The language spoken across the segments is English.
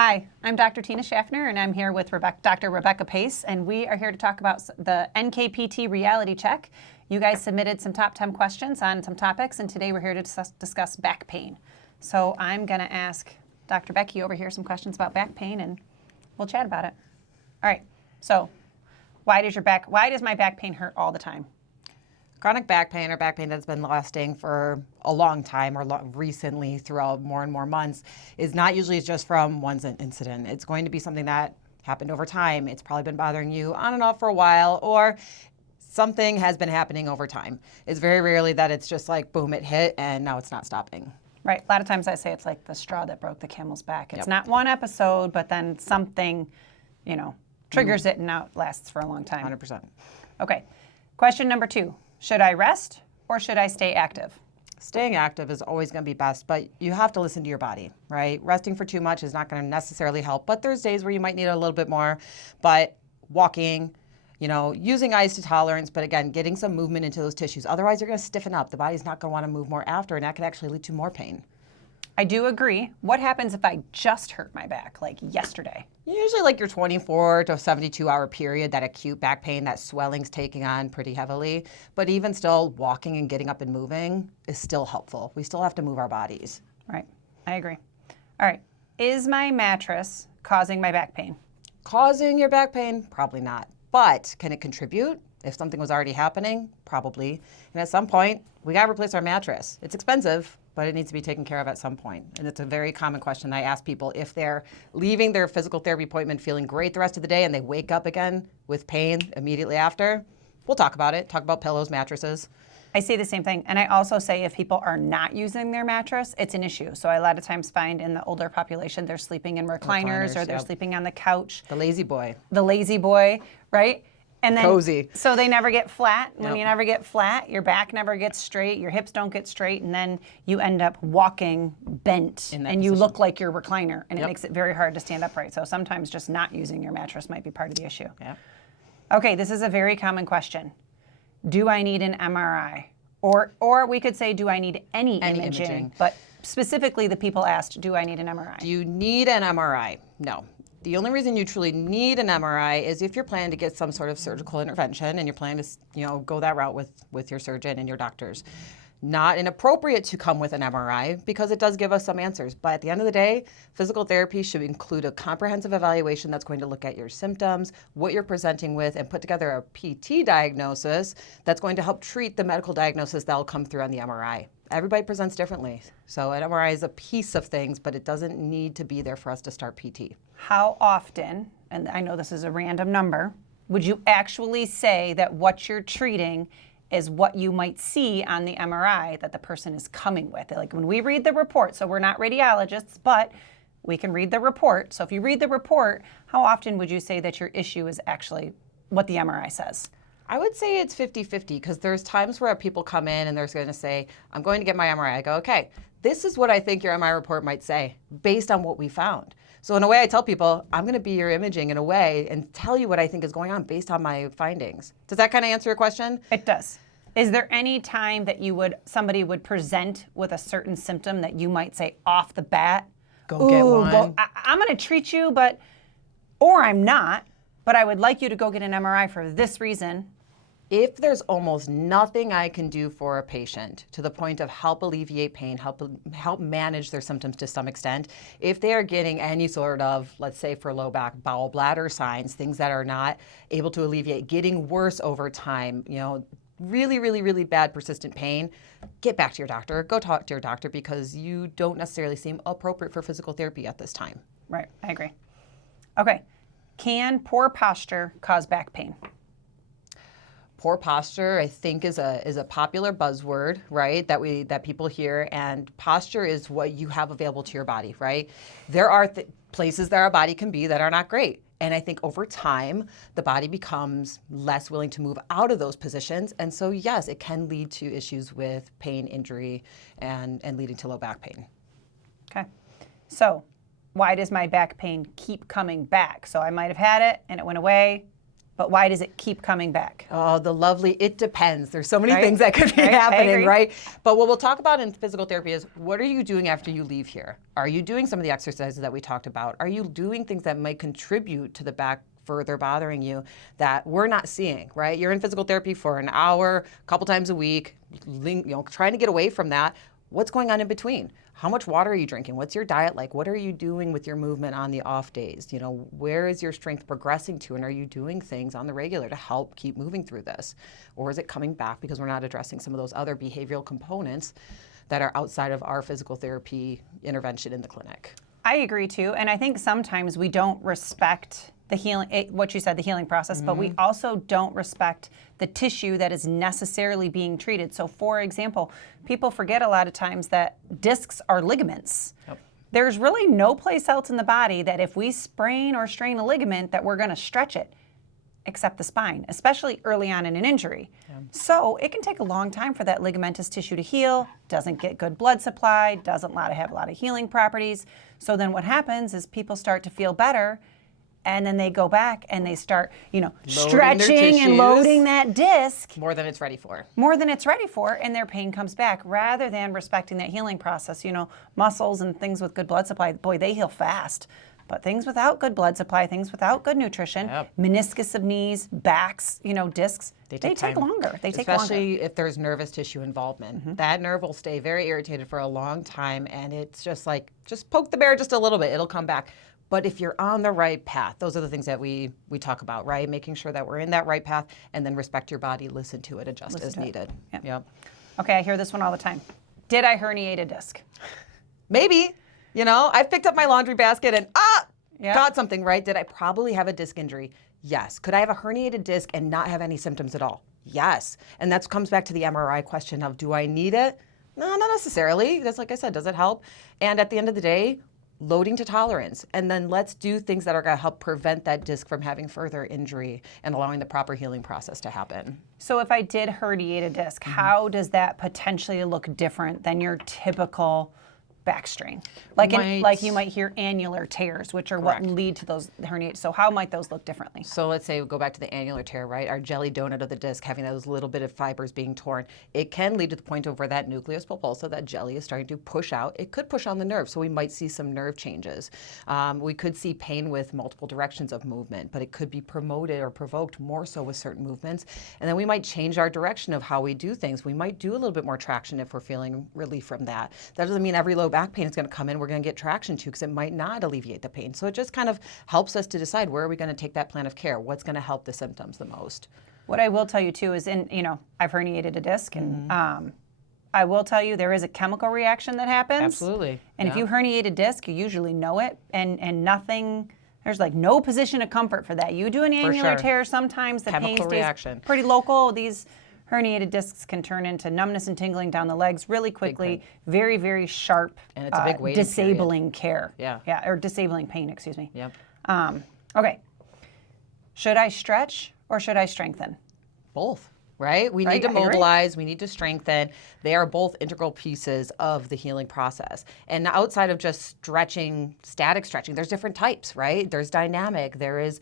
Hi, I'm Dr. Tina Schaffner, and I'm here with Dr. Rebecca Pace, and we are here to talk about the NKPT Reality Check. You guys submitted some top 10 questions on some topics, and today we're here to discuss back pain. So I'm going to ask Dr. Becky over here some questions about back pain, and we'll chat about it. All right, so why does my back pain hurt all the time? Chronic back pain or back pain that's been lasting for a long time or recently throughout more and more months is not usually just from one incident. It's going to be something that happened over time. It's probably been bothering you on and off for a while, or something has been happening over time. It's very rarely that it's just like, boom, it hit and now it's not stopping. Right. A lot of times I say it's like the straw that broke the camel's back. It's not one episode, but then something, triggers it and now it lasts for a long time. 100%. Okay. Question number 2. Should I rest or should I stay active? Staying active is always going to be best, but you have to listen to your body, right? Resting for too much is not going to necessarily help, but there's days where you might need a little bit more. But walking, using ice to tolerance, but again, getting some movement into those tissues. Otherwise, you're going to stiffen up. The body's not going to want to move more after, and that can actually lead to more pain. I do agree. What happens if I just hurt my back, like yesterday? Usually like your 24 to 72 hour period, that acute back pain, that swelling's taking on pretty heavily. But even still, walking and getting up and moving is still helpful. We still have to move our bodies. Right. I agree. All right. Is my mattress causing my back pain? Causing your back pain? Probably not. But can it contribute? If something was already happening? Probably. And at some point, we got to replace our mattress. It's expensive, but it needs to be taken care of at some point. And it's a very common question I ask people if they're leaving their physical therapy appointment feeling great the rest of the day and they wake up again with pain immediately after. We'll talk about it. Talk about pillows, mattresses. I say the same thing. And I also say if people are not using their mattress, it's an issue. So I a lot of times find in the older population, they're sleeping in recliners or they're sleeping on the couch. The lazy boy. The lazy boy, right? And then, cozy. So they never get flat. When you never get flat, your back never gets straight, your hips don't get straight, and then you end up walking bent, and you look like your recliner, and it makes it very hard to stand upright. So sometimes just not using your mattress might be part of the issue. Yeah. Okay, this is a very common question. Do I need an MRI? Or we could say, do I need any imaging? But specifically, the people asked, do I need an MRI? Do you need an MRI? No. The only reason you truly need an MRI is if you're planning to get some sort of surgical intervention and you're planning to, go that route with your surgeon and your doctors. Not inappropriate to come with an MRI because it does give us some answers. But at the end of the day, physical therapy should include a comprehensive evaluation that's going to look at your symptoms, what you're presenting with, and put together a PT diagnosis that's going to help treat the medical diagnosis that will come through on the MRI. Everybody presents differently. So an MRI is a piece of things, but it doesn't need to be there for us to start PT. How often, and I know this is a random number, would you actually say that what you're treating is what you might see on the MRI that the person is coming with? Like when we read the report, so we're not radiologists, but we can read the report. So if you read the report, how often would you say that your issue is actually what the MRI says? I would say it's 50-50 because there's times where people come in and they're going to say, I'm going to get my MRI. I go, okay, this is what I think your MRI report might say based on what we found. So in a way I tell people, I'm going to be your imaging in a way and tell you what I think is going on based on my findings. Does that kind of answer your question? It does. Is there any time that somebody would present with a certain symptom that you might say off the bat, go get one? I'm going to treat you, or I'm not, but I would like you to go get an MRI for this reason? If there's almost nothing I can do for a patient to the point of help alleviate pain, help manage their symptoms to some extent, if they are getting any sort of, let's say for low back, bowel bladder signs, things that are not able to alleviate, getting worse over time, really, really, really bad persistent pain, get back to your doctor. Go talk to your doctor because you don't necessarily seem appropriate for physical therapy at this time. Right, I agree. Okay, can poor posture cause back pain? Poor posture, I think, is a popular buzzword, right? That people hear, and posture is what you have available to your body, right? There are places that our body can be that are not great, and I think over time the body becomes less willing to move out of those positions, and so yes, it can lead to issues with pain, injury, and leading to low back pain. Okay, so why does my back pain keep coming back? So I might have had it and it went away. but why does it keep coming back? Oh, the lovely, it depends. There's so many Right? things that could be Right, I happening, agree. right? But what we'll talk about in physical therapy is, what are you doing after you leave here? Are you doing some of the exercises that we talked about? Are you doing things that might contribute to the back further bothering you that we're not seeing, right? You're in physical therapy for an hour, a couple times a week, trying to get away from that. What's going on in between? How much water are you drinking? What's your diet like? What are you doing with your movement on the off days? Where is your strength progressing to? And are you doing things on the regular to help keep moving through this? Or is it coming back because we're not addressing some of those other behavioral components that are outside of our physical therapy intervention in the clinic? I agree too. And I think sometimes we don't respect the healing, what you said, the healing process, but we also don't respect the tissue that is necessarily being treated. So for example, people forget a lot of times that discs are ligaments. Yep. There's really no place else in the body that if we sprain or strain a ligament that we're going to stretch it, except the spine, especially early on in an injury. Yeah. So it can take a long time for that ligamentous tissue to heal, doesn't get good blood supply, doesn't have a lot of healing properties. So then what happens is people start to feel better, and then they go back and they start, stretching and loading that disc. More than it's ready for. And their pain comes back rather than respecting that healing process. Muscles and things with good blood supply, boy, they heal fast. But things without good blood supply, things without good nutrition, meniscus of knees, backs, discs, they take longer. Especially if there's nervous tissue involvement. That nerve will stay very irritated for a long time, and it's just like, just poke the bear just a little bit, it'll come back. But if you're on the right path, those are the things that we talk about, right? Making sure that we're in that right path, and then respect your body, listen to it, adjust as needed. Yep. Okay, I hear this one all the time. Did I herniate a disc? Maybe. I've picked up my laundry basket and got something, right? Did I probably have a disc injury? Yes. Could I have a herniated disc and not have any symptoms at all? Yes. And that comes back to the MRI question of, do I need it? No, not necessarily. That's like I said, does it help? And at the end of the day, loading to tolerance. And then let's do things that are going to help prevent that disc from having further injury and allowing the proper healing process to happen. So if I did herniate a disc, how does that potentially look different than your typical back strain? Like you might hear annular tears, which are what lead to those herniates. So how might those look differently? So let's say we go back to the annular tear, right? Our jelly donut of the disc, having those little bit of fibers being torn. It can lead to the point of where that nucleus pulposa, that jelly, is starting to push out. It could push on the nerve, so we might see some nerve changes. We could see pain with multiple directions of movement, but it could be promoted or provoked more so with certain movements. And then we might change our direction of how we do things. We might do a little bit more traction if we're feeling relief from that. That doesn't mean every low back pain is going to come in, we're going to get traction to, because it might not alleviate the pain. So it just kind of helps us to decide where are we going to take that plan of care, what's going to help the symptoms the most. What I will tell you too is I've herniated a disc, and I will tell you there is a chemical reaction that happens. Absolutely. And if you herniate a disc, you usually know it, and nothing, there's like no position of comfort for that. You do an annular tear, sometimes the pain stays pretty local. These herniated discs can turn into numbness and tingling down the legs really quickly, very, very sharp, and it's a big waiting disabling care. Yeah, or disabling pain, excuse me. Yep. Okay. Should I stretch or should I strengthen? Both. Right? We need to mobilize, we need to strengthen. They are both integral pieces of the healing process. And outside of just stretching, static stretching, there's different types, right? There's dynamic, there's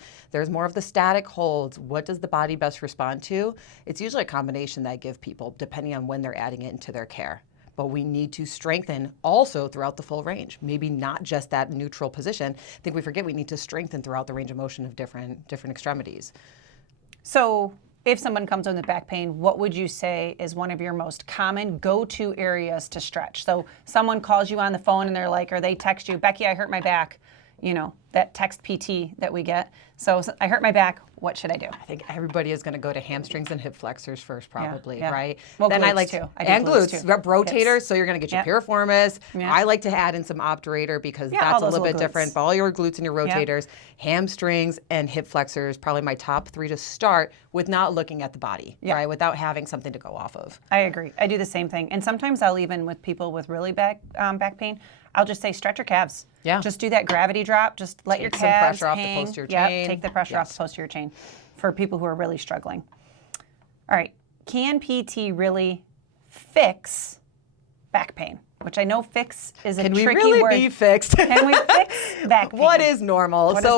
more of the static holds. What does the body best respond to? It's usually a combination that I give people depending on when they're adding it into their care. But we need to strengthen also throughout the full range. Maybe not just that neutral position. I think we forget we need to strengthen throughout the range of motion of different extremities. So if someone comes in with back pain, what would you say is one of your most common go-to areas to stretch? So someone calls you on the phone and they're like, or they text you, Becky, I hurt my back. That text PT that we get. So I hurt my back. What should I do? I think everybody is going to go to hamstrings and hip flexors first, probably, right? Well, then glutes I like too. And glutes, rotators. Hips. So you're going to get your piriformis. Yep. I like to add in some obturator because that's a little bit different. But all your glutes and your rotators, hamstrings and hip flexors, probably my top 3 to start with not looking at the body, right? Without having something to go off of. I agree. I do the same thing. And sometimes I'll even with people with really back pain, I'll just say stretch your calves. Yeah. Just do that gravity drop. Just let your calves some pressure hang. off the posterior chain. Take the pressure off the posterior chain for people who are really struggling. All right. Can PT really fix back pain? Which I know fix is a tricky word. Can we really be fixed? Can we fix back pain? What is normal? What is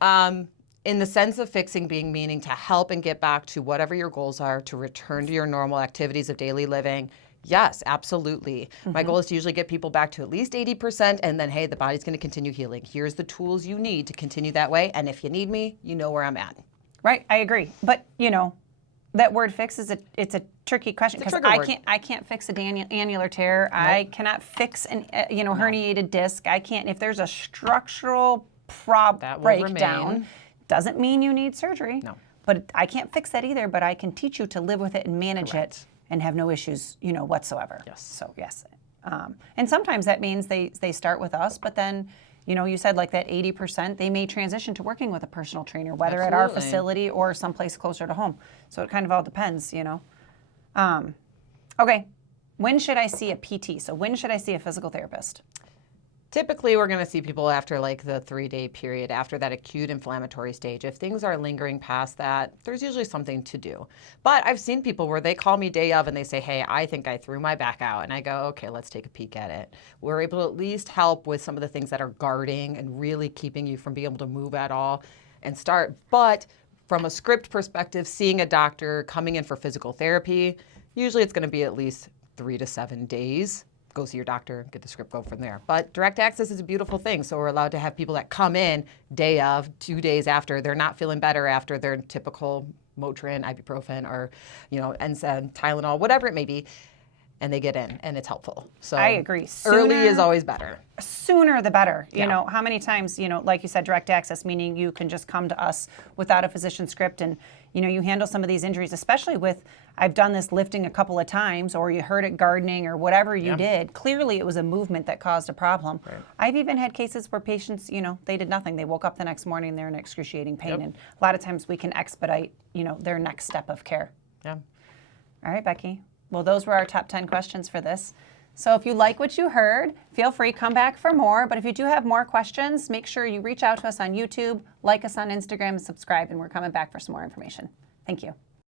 normal? in the sense of fixing being meaning to help and get back to whatever your goals are, to return to your normal activities of daily living. Yes, absolutely. My goal is to usually get people back to at least 80%, and then, hey, the body's going to continue healing. Here's the tools you need to continue that way, and if you need me, you know where I'm at. Right, I agree. But, that word fix it's a tricky question because I can't fix an annular tear. Nope. I cannot fix an herniated disc. I can't, if there's a structural breakdown, doesn't mean you need surgery. No. But I can't fix that either, but I can teach you to live with it and manage it and have no issues, whatsoever. Yes. So, yes. And sometimes that means they start with us, but then, you said like that 80%, they may transition to working with a personal trainer, whether at our facility or someplace closer to home. So it kind of all depends, Okay, when should I see a PT? So when should I see a physical therapist? Typically, we're going to see people after like the 3-day period, after that acute inflammatory stage. If things are lingering past that, there's usually something to do. But I've seen people where they call me day of and they say, hey, I think I threw my back out. And I go, okay, let's take a peek at it. We're able to at least help with some of the things that are guarding and really keeping you from being able to move at all and start. But from a script perspective, seeing a doctor coming in for physical therapy, usually it's going to be at least 3 to 7 days. Go see your doctor, get the script, go from there. But direct access is a beautiful thing. So we're allowed to have people that come in day of, 2 days after, they're not feeling better after their typical Motrin, ibuprofen, or, NSAID, Tylenol, whatever it may be, and they get in, and it's helpful. So I agree. Early is always better. Sooner the better. Yeah. How many times, like you said, direct access, meaning you can just come to us without a physician script and, you handle some of these injuries, especially with, I've done this lifting a couple of times, or you heard it gardening or whatever you did. Clearly it was a movement that caused a problem. Right. I've even had cases where patients, they did nothing. They woke up the next morning, they're in excruciating pain. And a lot of times we can expedite, their next step of care. Yeah. All right, Becky. Well, those were our top 10 questions for this. So if you like what you heard, feel free, come back for more. But if you do have more questions, make sure you reach out to us on YouTube, like us on Instagram, and subscribe, and we're coming back for some more information. Thank you.